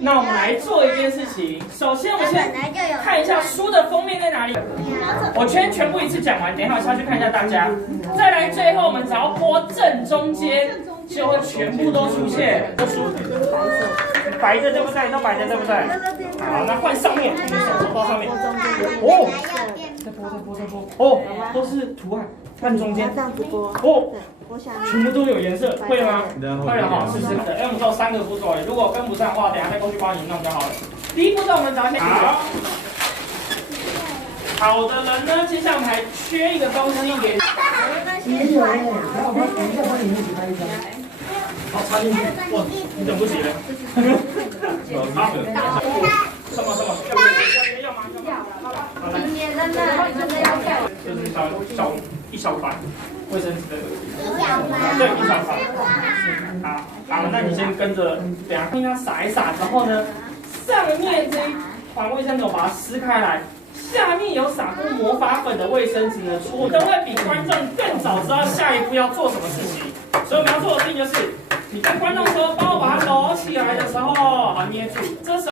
那我们来做一件事情，首先我们先看一下书的封面在哪里。我全部一次讲完，等一下我下去看一下大家。再来最后我们只要拨正中间，就会全部都出现。这书白的对不对？都白的对不对？好，那换上面，你的手手到上面。哦，再拨。哦，都是图案，看中间。哦。全部都有颜色，会吗？会了哈，试试看。因为我们只有3个步骤，如果跟不上的话，等一下再过去帮你弄就好了。第一步骤我们找先好。好的人呢，接下来我们还缺一个东西给。也有哎，然后我们等一下帮你们一起拍一张。好，插进去。哇，你等不及了。好，什么？要吗？好来。就是一小团卫生纸的。对，一小团。好，那你先跟着，等下看它撒一撒之后呢，上面这一团卫生纸我把它撕开来，下面有撒过魔法粉的卫生纸呢，我都会比观众更早知道下一步要做什么事情。所以我们要做的事情就是，你跟观众说，帮我把它揉起来的时候，好捏住，这时候。